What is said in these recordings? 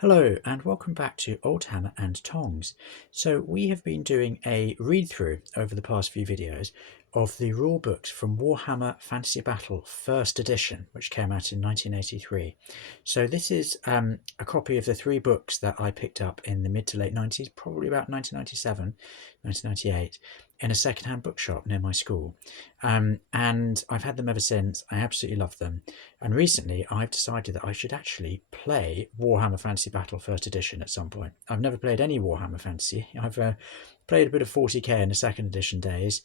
Hello and welcome back to Old Hammer and Tongs. So we have been doing a read through over the past few videos of the rule books from Warhammer Fantasy Battle First Edition, which came out in 1983. So this is a copy of the three books that I picked up in the mid to late 90s, probably about 1997, 1998, in a second-hand bookshop near my school. And I've had them ever since. I absolutely love them. And recently I've decided that I should actually play Warhammer Fantasy Battle First Edition at some point. I've never played any Warhammer Fantasy. I've played a bit of 40k in the second edition days,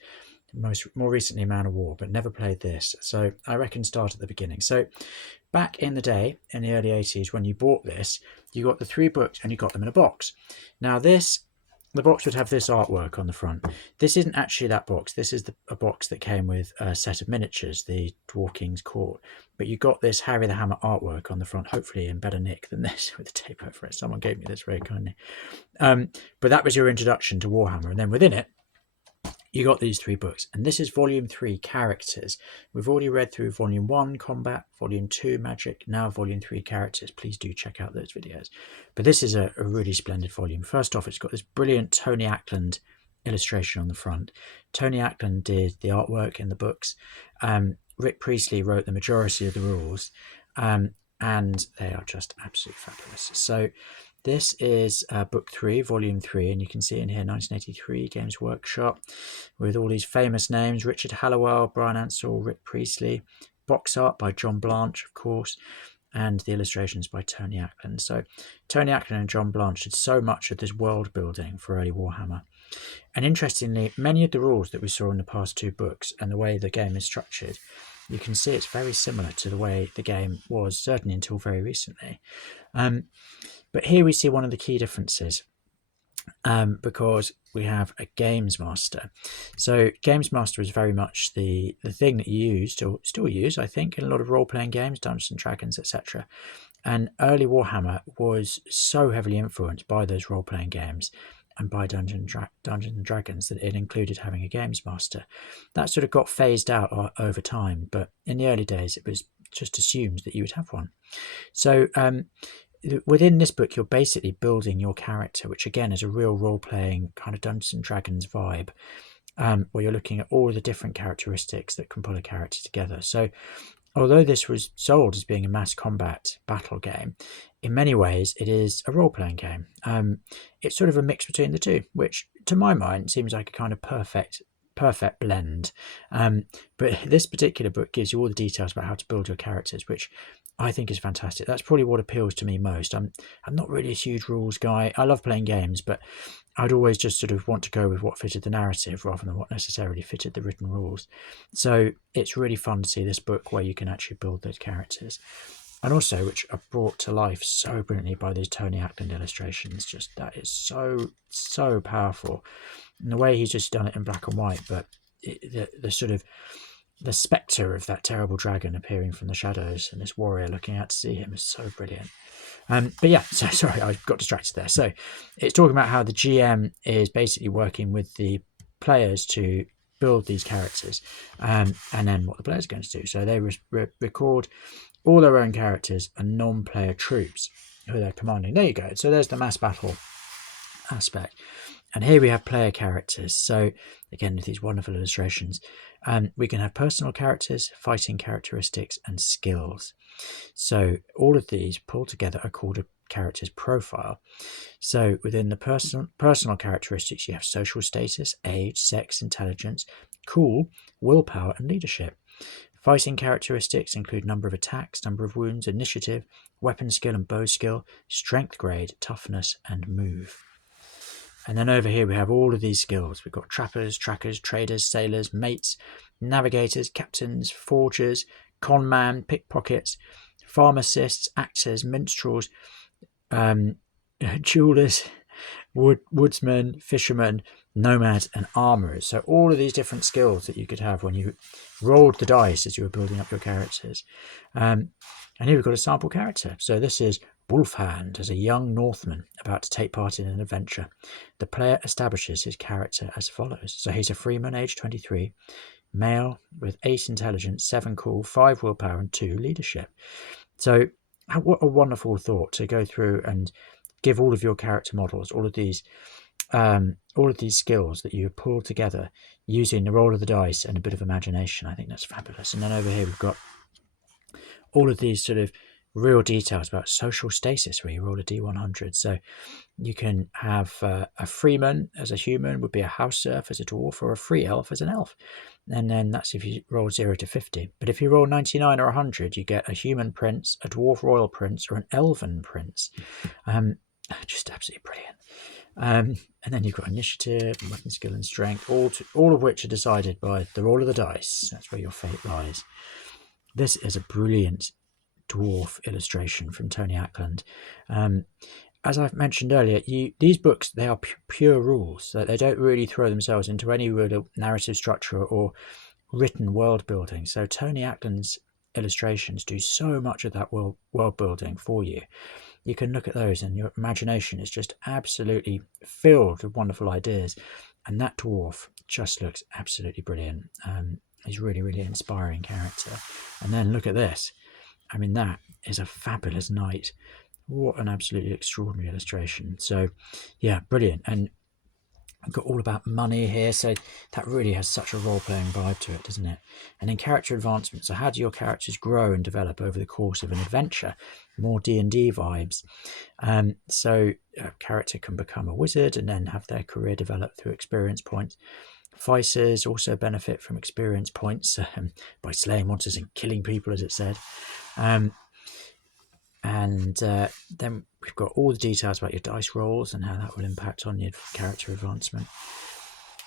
more recently Man of War, but never played this. So I reckon start at the beginning. So back in the day, in the early 80s, when you bought this, you got the three books and you got them in a box. Now the box would have this artwork on the front. This isn't actually that box. This is a box that came with a set of miniatures, the Dwarf King's Court. But you got this Harry the Hammer artwork on the front, hopefully in better nick than this with the tape over it. Someone gave me this very kindly. But that was your introduction to Warhammer. And then within it, you got these three books, and this is volume 3, characters. We've already read through volume 1, combat, volume 2, magic, now volume 3, characters. Please do check out those videos. But this is a really splendid volume. First off, it's got this brilliant Tony Ackland illustration on the front. Tony Ackland did the artwork in the books. Rick Priestley wrote the majority of the rules, and they are just absolutely fabulous. So this is book 3, volume 3, and you can see in here 1983 Games Workshop with all these famous names: Richard Hallowell, Brian Ansell, Rick Priestley, box art by John Blanche, of course, and the illustrations by Tony Ackland. So Tony Ackland and John Blanche did so much of this world building for early Warhammer. And interestingly, many of the rules that we saw in the past two books and the way the game is structured, you can see it's very similar to the way the game was, certainly until very recently. But here we see one of the key differences, because we have a Games Master. So Games Master is very much the thing that you used, or still use, I think, in a lot of role-playing games, Dungeons and Dragons, etc. And early Warhammer was so heavily influenced by those role-playing games and by Dungeons and Dragons that it included having a Games Master. That sort of got phased out over time, but in the early days it was just assumed that you would have one. So within this book, you're basically building your character, which again is a real role-playing kind of Dungeons and Dragons vibe, where you're looking at all the different characteristics that can pull a character together. So although this was sold as being a mass combat battle game, in many ways it is a role-playing game. It's sort of a mix between the two, which to my mind seems like a kind of perfect blend. But this particular book gives you all the details about how to build your characters, which I think is fantastic. That's probably what appeals to me most. I'm not really a huge rules guy. I love playing games, but I'd always just sort of want to go with what fitted the narrative rather than what necessarily fitted the written rules. So it's really fun to see this book where you can actually build those characters, and also which are brought to life so brilliantly by these Tony Ackland illustrations. Just that is so powerful, and the way he's just done it in black and white, but the sort of the spectre of that terrible dragon appearing from the shadows and this warrior looking out to see him is so brilliant. But yeah, so sorry, I got distracted there. So it's talking about how the GM is basically working with the players to build these characters, and then what the players are going to do. So they record all their own characters and non-player troops who they're commanding. There you go. So there's the mass battle aspect. And here we have player characters. So again, with these wonderful illustrations, we can have personal characters, fighting characteristics, and skills. So all of these pulled together are called a character's profile. So within the personal characteristics, you have social status, age, sex, intelligence, cool, willpower, and leadership. Fighting characteristics include number of attacks, number of wounds, initiative, weapon skill and bow skill, strength grade, toughness, and move. And then over here we have all of these skills. We've got trappers, trackers, traders, sailors, mates, navigators, captains, forgers, conman, pickpockets, pharmacists, actors, minstrels, jewelers, woodsmen, fishermen, nomads, and armourers. So all of these different skills that you could have when you rolled the dice as you were building up your characters. And here we've got a sample character. So this is Wolfhand as a young Northman about to take part in an adventure. The player establishes his character as follows. So he's a freeman, age 23, male with 8 intelligence, 7 cool, 5 willpower, and 2 leadership. So what a wonderful thought to go through and give all of your character models all of these skills that you pull together using the roll of the dice and a bit of imagination. I think that's fabulous. And then over here we've got all of these sort of real details about social stasis, where you roll a d100. So you can have a freeman as a human would be a house serf as a dwarf, or a free elf as an elf. And then that's if you roll 0 to 50. But if you roll 99 or 100, you get a human prince, a dwarf royal prince, or an elven prince. Just absolutely brilliant. And then you've got initiative, weapon skill, and strength, all of which are decided by the roll of the dice. That's where your fate lies. This is a brilliant dwarf illustration from Tony Ackland. As I've mentioned earlier, these books, they are pure rules. So they don't really throw themselves into any real narrative structure or written world building. So Tony Ackland's illustrations do so much of that world building for you. You can look at those and your imagination is just absolutely filled with wonderful ideas. And that dwarf just looks absolutely brilliant. He's really, really inspiring character. And then look at this. I mean, that is a fabulous knight. What an absolutely extraordinary illustration. So, yeah, brilliant. And I've got all about money here. So that really has such a role-playing vibe to it, doesn't it? And then character advancement. So how do your characters grow and develop over the course of an adventure? More D&D vibes. So a character can become a wizard and then have their career develop through experience points. Ficers also benefit from experience points by slaying monsters and killing people, as it said. Then we've got all the details about your dice rolls and how that will impact on your character advancement.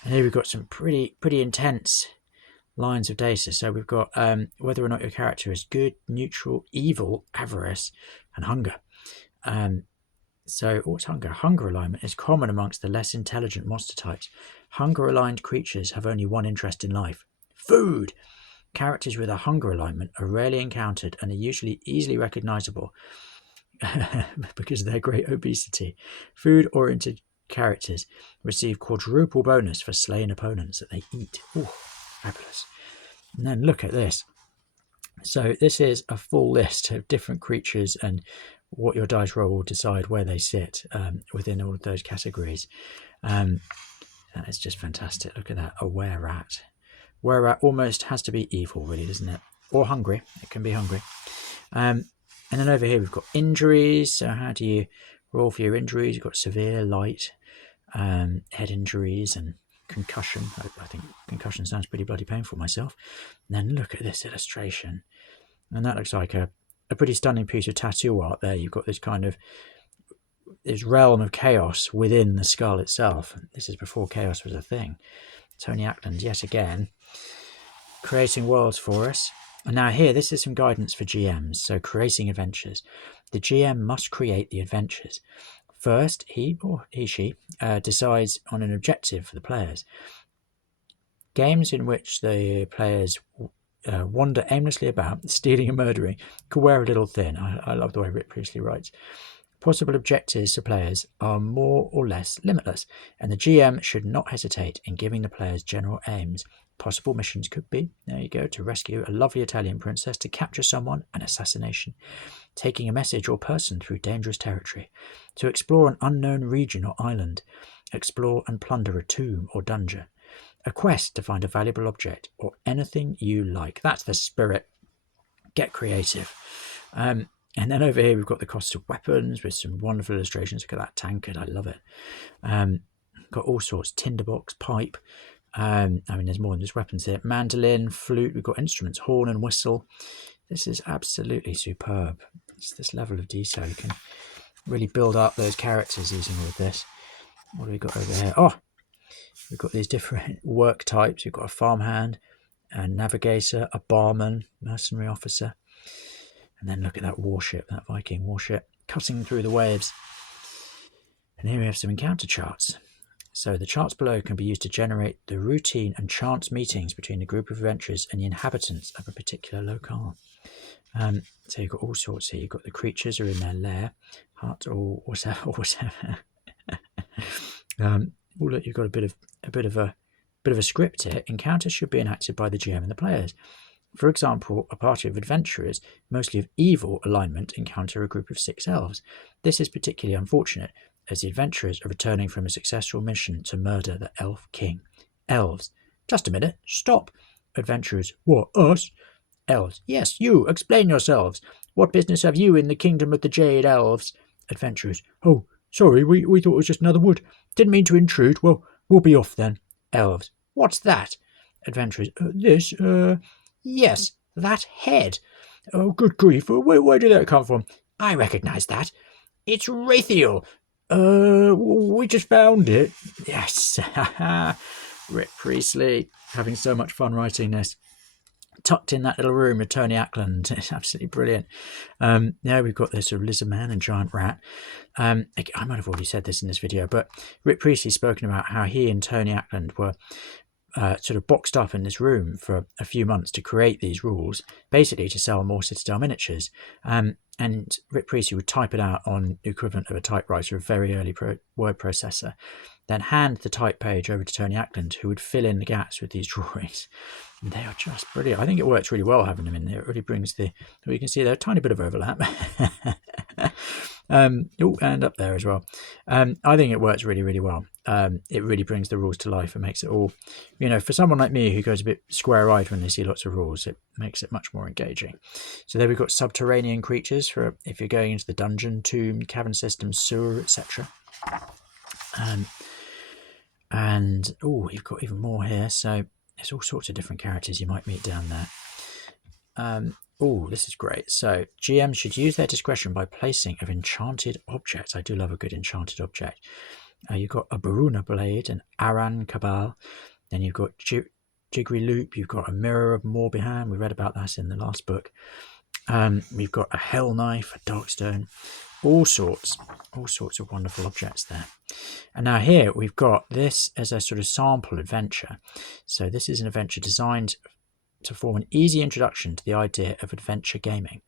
And here we've got some pretty intense lines of data. So we've got whether or not your character is good, neutral, evil, avarice, and hunger. So what's hunger? Hunger alignment is common amongst the less intelligent monster types. Hunger-aligned creatures have only one interest in life: food. Characters with a hunger alignment are rarely encountered and are usually easily recognizable because of their great obesity. Food-oriented characters receive quadruple bonus for slaying opponents that they eat. Ooh, fabulous. And then look at this. So this is a full list of different creatures and what your dice roll will decide where they sit within all of those categories. That is just fantastic. Look at that. A were-rat. Were-rat almost has to be evil, really, doesn't it? Or hungry. It can be hungry. And then over here we've got injuries. So how do you roll for your injuries? You've got severe, light, head injuries, and concussion. I think concussion sounds pretty bloody painful myself. And then look at this illustration. And that looks like a pretty stunning piece of tattoo art there. You've got this kind of this realm of chaos within the skull itself. This is before chaos was a thing. Tony Ackland, yet again, creating worlds for us. And now here, this is some guidance for GMs. So creating adventures. The GM must create the adventures. First, he or she decides on an objective for the players. Games in which the players wander aimlessly about, stealing and murdering, could wear a little thin. I love the way Rick Priestley writes. Possible objectives for players are more or less limitless, and the GM should not hesitate in giving the players general aims. Possible missions could be, there you go, to rescue a lovely Italian princess, to capture someone, an assassination, taking a message or person through dangerous territory, to explore an unknown region or island, explore and plunder a tomb or dungeon, a quest to find a valuable object, or anything you like. That's the spirit. Get creative. And then over here we've got the cost of weapons with some wonderful illustrations. Look at that tankard, I love it. Got all sorts: tinderbox, pipe. I mean, there's more than just weapons here. Mandolin, flute. We've got instruments: horn and whistle. This is absolutely superb. It's this level of detail. You can really build up those characters using all of this. What do we got over here? Oh, we've got these different work types. We've got a farmhand, a navigator, a barman, mercenary officer. And then look at that warship, that Viking warship, cutting through the waves. And here we have some encounter charts. So the charts below can be used to generate the routine and chance meetings between a group of adventurers and the inhabitants of a particular locale. So you've got all sorts here. You've got the creatures are in their lair, hut or whatever. Look, you've got a bit of a script here. Encounters should be enacted by the GM and the players. For example, a party of adventurers, mostly of evil alignment, encounter a group of 6 elves. This is particularly unfortunate, as the adventurers are returning from a successful mission to murder the elf king. Elves. Just a minute. Stop. Adventurers. What, us? Elves. Yes, you. Explain yourselves. What business have you in the kingdom of the Jade Elves? Adventurers. Oh, sorry, we thought it was just another wood. Didn't mean to intrude. Well, we'll be off then. Elves. What's that? Adventurers. This, yes, that head. Oh, good grief. Where did that come from? I recognise that. It's Rathiel. We just found it. Yes. Rip Priestley. Having so much fun writing this. Tucked in that little room with Tony Ackland. It's absolutely brilliant. Now we've got this sort of lizard man and giant rat. I might have already said this in this video, but Rip Priestley's spoken about how he and Tony Ackland were sort of boxed up in this room for a few months to create these rules, basically to sell more Citadel miniatures. And Rip Priestley would type it out on the equivalent of a typewriter, a very early word processor, then hand the type page over to Tony Ackland, who would fill in the gaps with these drawings. And they are just brilliant. I think it works really well having them in there. It really brings the, well, you can see there a tiny bit of overlap. And up there as well. I think it works really, really well. It really brings the rules to life and makes it all, for someone like me who goes a bit square-eyed when they see lots of rules, it makes it much more engaging. So there we've got subterranean creatures for if you're going into the dungeon, tomb, cavern system, sewer, etc. And you've got even more here. So there's all sorts of different characters you might meet down there. This is great. So GMs should use their discretion by placing of enchanted objects. I do love a good enchanted object. You've got a Baruna blade, an Aran Cabal. Then you've got Jiggery Loop. You've got a Mirror of Morbihan. We read about that in the last book. We've got a Hell Knife, a Darkstone. All sorts of wonderful objects there. And now here we've got this as a sort of sample adventure. So this is an adventure designed to form an easy introduction to the idea of adventure gaming.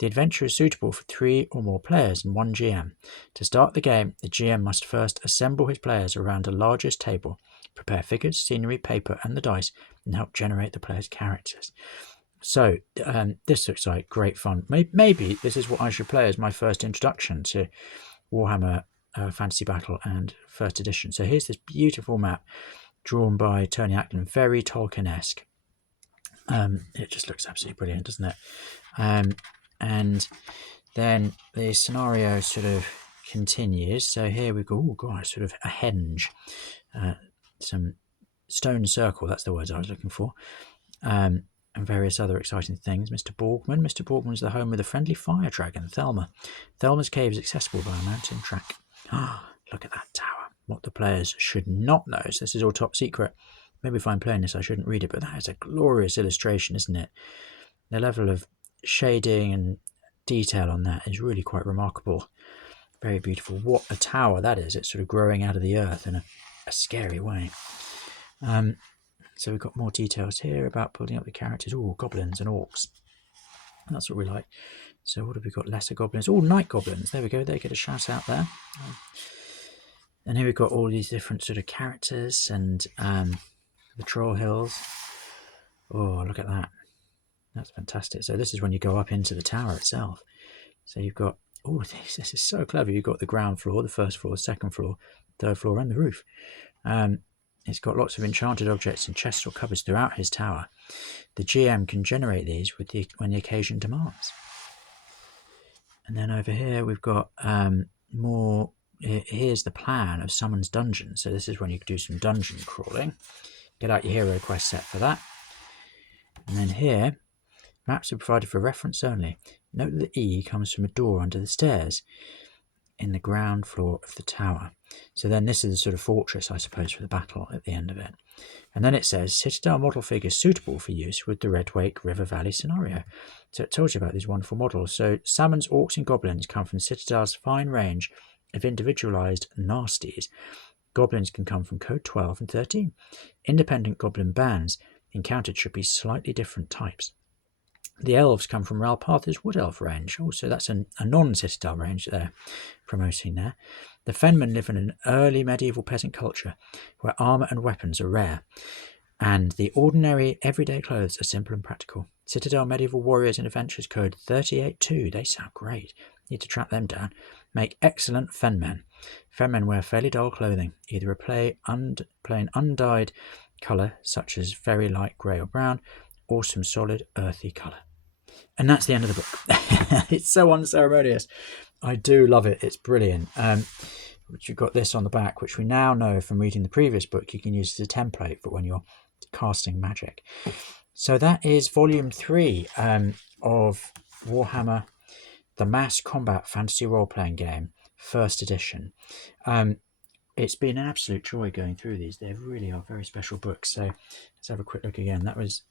The adventure is suitable for 3 or more players and 1 GM. To start the game, the GM must first assemble his players around a largest table, prepare figures, scenery, paper and the dice, and help generate the players' characters. So this looks like great fun. Maybe this is what I should play as my first introduction to Warhammer Fantasy Battle and First Edition. So here's this beautiful map drawn by Tony Ackland, very Tolkien-esque. It just looks absolutely brilliant, doesn't it? And then the scenario sort of continues. So here we go. Oh god, sort of a henge, some stone circle. That's the words I was looking for. And various other exciting things. Mr. Borgman. Mr. Borgman is the home of the friendly fire dragon, Thelma. Thelma's cave is accessible by a mountain track. Look at that tower. What the players should not know. So this is all top secret. Maybe if I'm playing this, I shouldn't read it, but that is a glorious illustration, isn't it? The level of shading and detail on that is really quite remarkable. Very beautiful. What a tower that is. It's sort of growing out of the earth in a scary way. So we've got more details here about building up the characters. Goblins and orcs. That's what we like. So what have we got? Lesser goblins. Night goblins. There we go. They get a shout out there. And here we've got all these different sort of characters and the Troll Hills. Look at that. That's fantastic. So this is when you go up into the tower itself. So you've got all of these. This is so clever. You've got the ground floor, the first floor, the second floor, third floor, and the roof. It's got lots of enchanted objects and chests or cupboards throughout his tower. The GM can generate these when the occasion demands. And then over here we've got more. Here's the plan of Summon's Dungeon. So this is when you can do some dungeon crawling. Get out your hero quest set for that. And then here, maps are provided for reference only. Note that the E comes from a door under the stairs in the ground floor of the tower. So then this is the sort of fortress, I suppose, for the battle at the end of it. And then it says, Citadel model figures suitable for use with the Red Wake River Valley scenario. So it tells you about these wonderful models. So Salmons, Orcs and Goblins come from Citadel's fine range of individualized nasties. Goblins can come from code 12 and 13. Independent goblin bands encountered should be slightly different types. The elves come from Ralparth's Wood Elf range. So that's a non-Citadel range they're promoting there. The Fenmen live in an early medieval peasant culture where armour and weapons are rare, and the ordinary everyday clothes are simple and practical. Citadel Medieval Warriors and Adventures code 382. They sound great. Need to track them down. Make excellent fenmen. Fenmen wear fairly dull clothing, either a plain undyed colour such as very light grey or brown, or some solid earthy colour. And that's the end of the book. It's so unceremonious. I do love it. It's brilliant. You've got this on the back, which we now know from reading the previous book you can use as a template for when you're casting magic. So that is volume 3 of Warhammer, the Mass Combat Fantasy Role-Playing Game, first edition. It's been an absolute joy going through these. They really are very special books. So let's have a quick look again. That was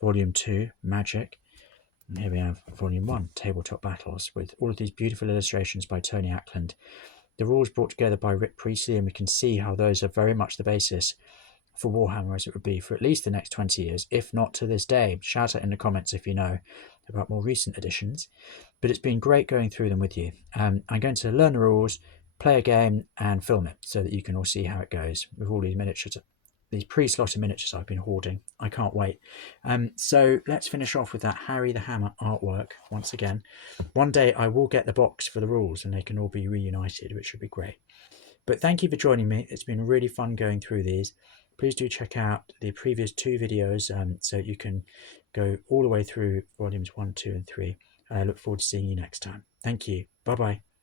volume 2, Magic. And here we have volume 1, Tabletop Battles, with all of these beautiful illustrations by Tony Ackland. The rules brought together by Rick Priestley, and we can see how those are very much the basis for Warhammer as it would be for at least the next 20 years, if not to this day. Shout out in the comments if you know about more recent editions. But it's been great going through them with you. I'm going to learn the rules, play a game, and film it so that you can all see how it goes with all these miniatures, these pre-slotted miniatures I've been hoarding. I can't wait. So let's finish off with that Harry the Hammer artwork once again. One day I will get the box for the rules and they can all be reunited, which would be great. But thank you for joining me. It's been really fun going through these. Please do check out the previous 2 videos so you can go all the way through volumes 1, 2 and 3. I look forward to seeing you next time. Thank you. Bye-bye.